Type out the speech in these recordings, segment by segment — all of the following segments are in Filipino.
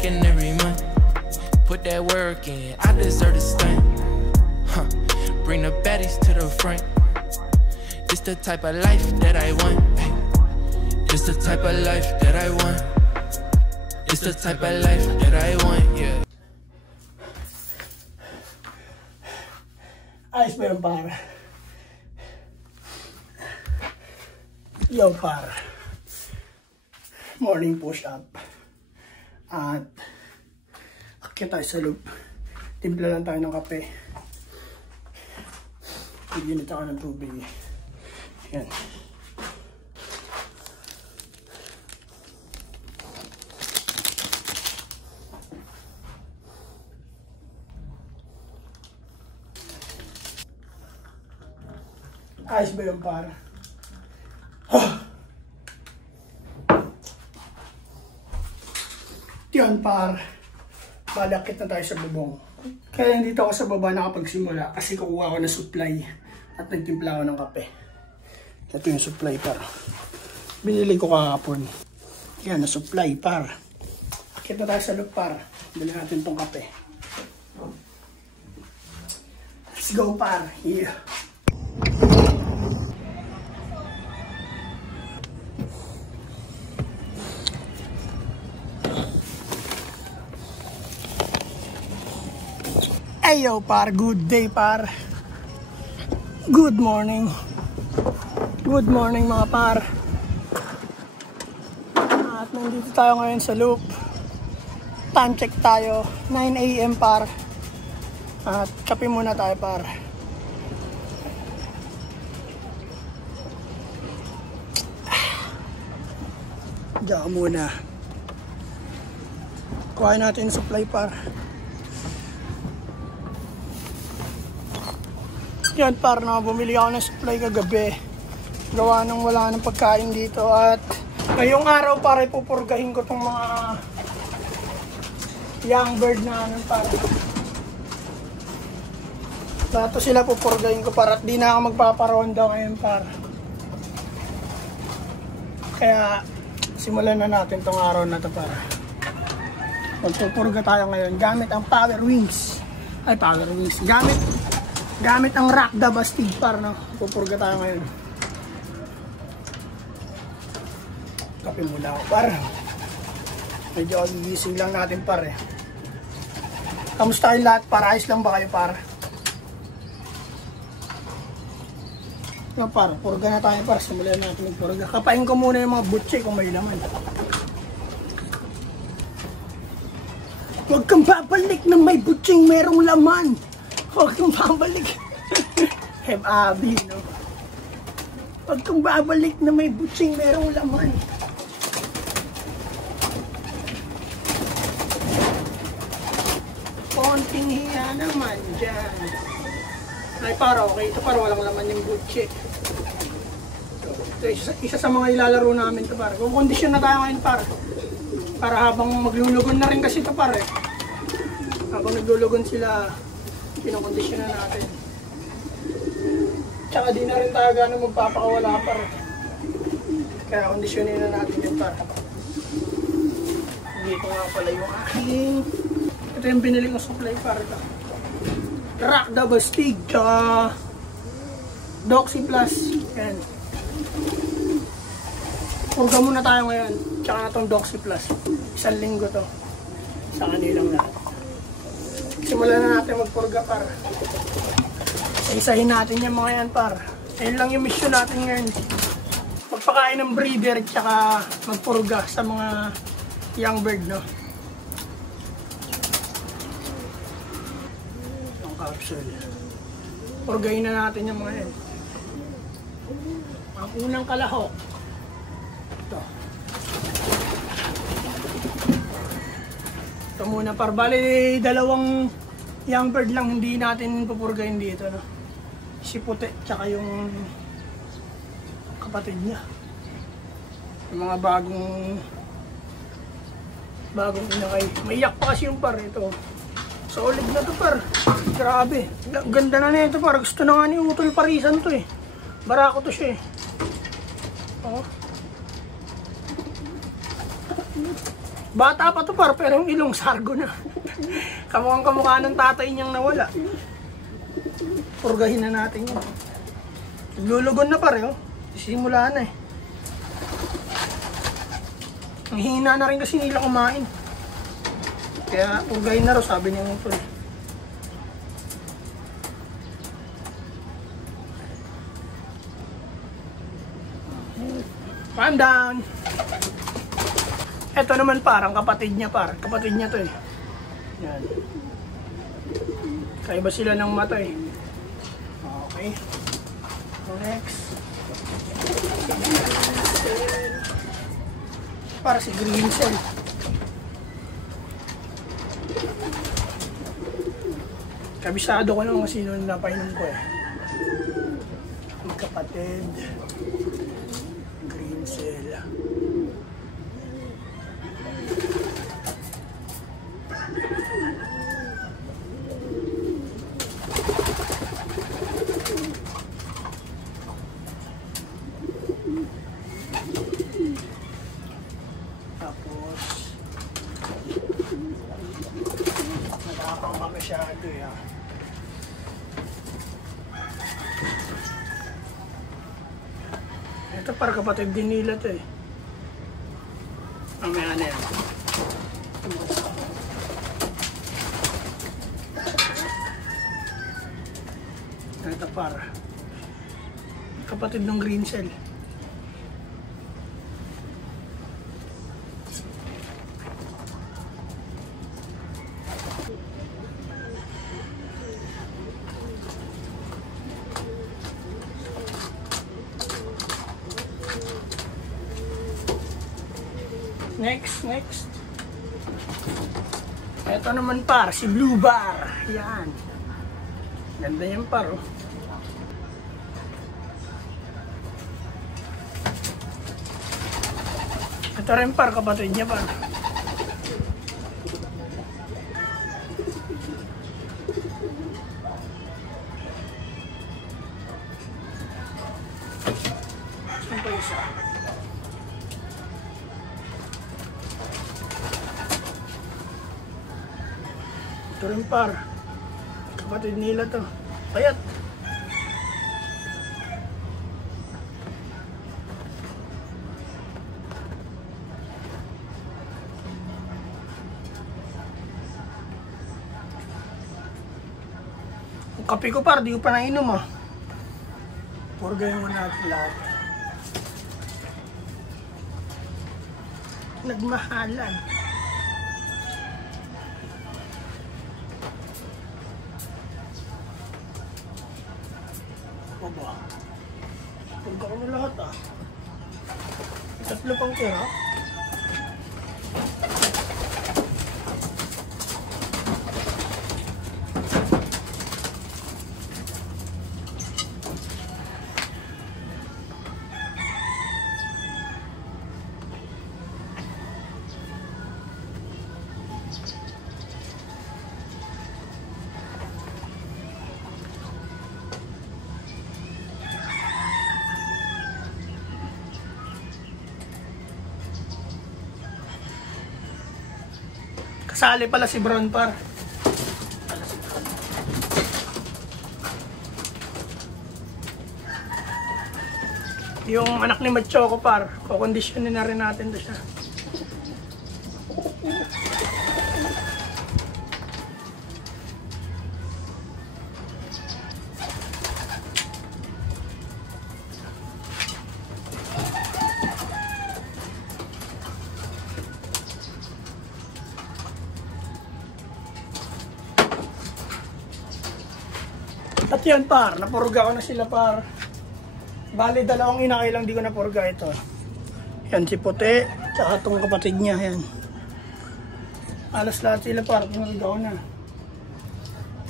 stacking every month. Put that work in, I deserve to stunt. Huh. Bring the baddies to the front. It's the type of life that I want. It's the type of life that I want. It's the type of life that I want, yeah. Ayos ba yun, par? Yo, par. Morning push-up. At akyat tayo sa loop. Timpla lang tayo ng kape. Iginit ako ng tubig. Yan. Ayos ba yun, par? Yun, par. Balakit na tayo sa bubong. Kaya nandito ako sa baba nakapagsimula kasi kukuha ko na supply at nagtimpla ako ng kape. Ito yung supply, par. Binili ko kahapon. Yan, na supply, par. Akit na tayo sa loop, par. Bili natin tong kape. Let's go, par. Yeah. Ayo, par. Good day, par. Good morning. Good morning, mga par. At nandito tayo ngayon sa loop. Time check tayo. 9 AM, par. At kape muna tayo, par. Diyan muna. Kuhain natin supply, par. Yan, par, na bumili ako ng supply kagabi. Gawa nang wala ng pagkain dito. At ngayong araw, par, ipupurgahin ko tong mga young bird na ano, par. Lahat sila pupurgahin ko, par, at di na ako magpaparonda ngayon, par. Kaya simulan na natin tong araw na to, par. Magpupurga tayo ngayon gamit ang power wings. Ay, power wings. Gamit ang Rakda Bastig, par, no? Pupurga tayo ngayon. Kape muna ako, par. Medyo gigising lang natin, par, eh. Kamusta kayo lahat, par? Ayos lang ba kayo, par? Yan, par. Purga na tayo, par. Simulan natin magpurga. Kapain ko muna yung mga butche kung may laman. Huwag kang babalik na may butcheng merong laman. Huwag kang babalik. Have abi, no? Huwag kang babalik na may butcheng merong laman. Konting hiya naman dyan. Ay, para okay. Ito para walang laman yung butche. Ito, isa sa mga ilalaro namin ito, para. Kung kondisyon na tayo ngayon, para habang maglulugon na rin kasi ito, para. Habang naglulugon sila, pinakondisyon na natin. Tsaka di na rin tayo gano'ng magpapakawala, par. Kaya kondisyonin na natin yung, par. Dito nga pala yung aking. Ito yung binili ko supply, par. Rakda Bastig, tsaka Doxy Plus. Yan. Purga muna tayo ngayon. Tsaka na itong Doxy Plus. 1 linggo to. Sa kanilang lahat. Simulan na natin magpurga, par. Isahin natin yung mga yan, par. Ayun lang yung mission natin ngayon. Magpakain ng breeder tsaka magpurga sa mga young bird, no? Ang capsule. Purgahin na natin yung mga yan. Ang unang kalahok. Ito. Ito muna, par. Bali, dalawang young bird lang hindi natin pupurgahin dito, no? Si Puti, tsaka yung kapatid niya. Yung mga bagong inakay. Maiyak pa kasi yung, par. Ito. Solid na to, par. Grabe. Ganda na na ito, par. Gusto na nga ni Utol Parisan to, eh. Barako to siya, eh. Oh. Bata pa to par, pero yung ilong sargo na. Kamukhang kamukha ng tatay niyang nawala. Purgahin na natin yun. Lulugon na pare, oh. Simula na eh. Ang hina na rin kasi nila kumain. Kaya purgahin na raw, sabi niya nito eh. Calm down. Ito naman parang kapatid niya par. Kapatid niya to eh. Yan. Kaiba sila ng mata eh. Okay. Next. Para si green cell. Kabisado ko lang kung sino napainom ko eh. Magkapatid. Green cell. Masyado ya. Ito para kapatid din nila to eh. Mamaya na yan. Ito para kapatid ng green cell. Next. Ito naman par, si Blue Bar. Yan. Ganda yan par, oh. Ito rin par, kapatid niya par. Saan pa isa? Ito rin par. Kapatid nila to. Payat. Ang kape ko par, di ko pa nainom ah. Purgayin mo natin lahat. Nagmahalan. Aba, pagka ko na lahat ah. Tatlo pang tira. Kasali pala si Brown par. Yung anak ni Machoco par, kukondisyonin na rin natin to siya. At yan par, napurga ko na sila par. Bali, dalawang inakay lang di ko napurga ito. Yan si Puti, tsaka itong kapatid niya, yan. Alas lahat sila par, pinurga ko na.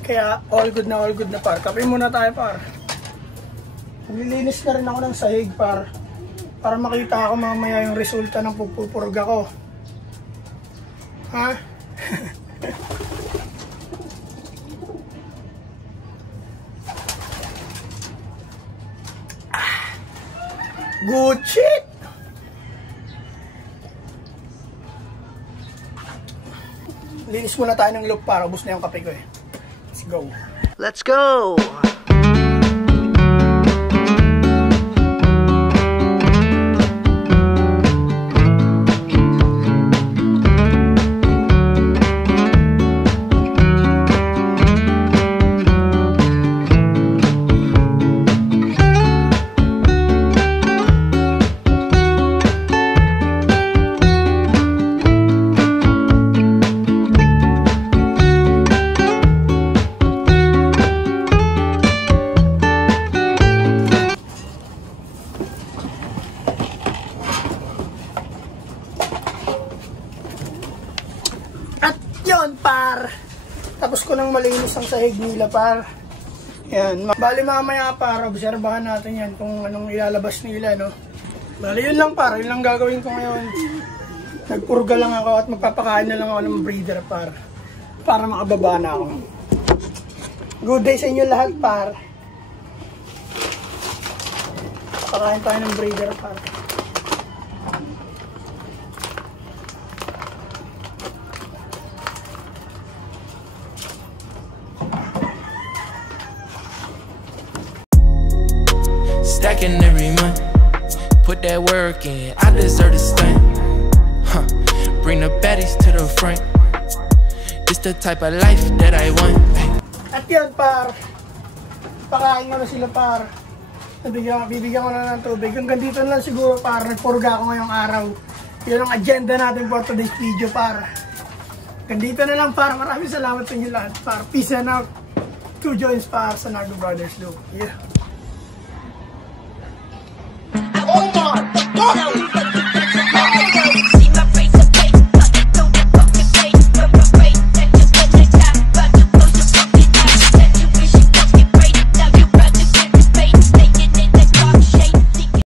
Kaya all good na par. Kape muna tayo par. Maglilinis na rin ako ng sahig par. Para makita ako mamaya yung resulta ng pupurga ko. Ha? Good shit! linis muna tayo ng loob para ubos na yung kape ko eh. Let's go. Let's go! Yun, par. Tapos ko nang malinis ang sahig nila, par. Yan. Bali mamaya, par, obserbahan natin yan kung anong ilalabas nila, no? Bali, yun lang, par. Yun lang gagawin ko ngayon. Nagpurga lang ako at magpapakain na lang ako ng breeder, par. Para makababa na ako. Good day sa inyo lahat, par. Pakain tayo ng breeder, par. Stacking every month, put that work in, I deserve a stunt. Bring the baddies to the front, it's the type of life that I want. At yun, par, pakain ko na sila, par. Bibigyan ko na ng tubig. Hanggang dito lang siguro, par. Nagpurga ako ngayong araw. Yun ang agenda natin for today's video, par. Hanggang dito na lang, par. Maraming salamat sa inyo lahat, par. Peace and out. 2 joints, par, sa Nago Brothers Loop. Yeah.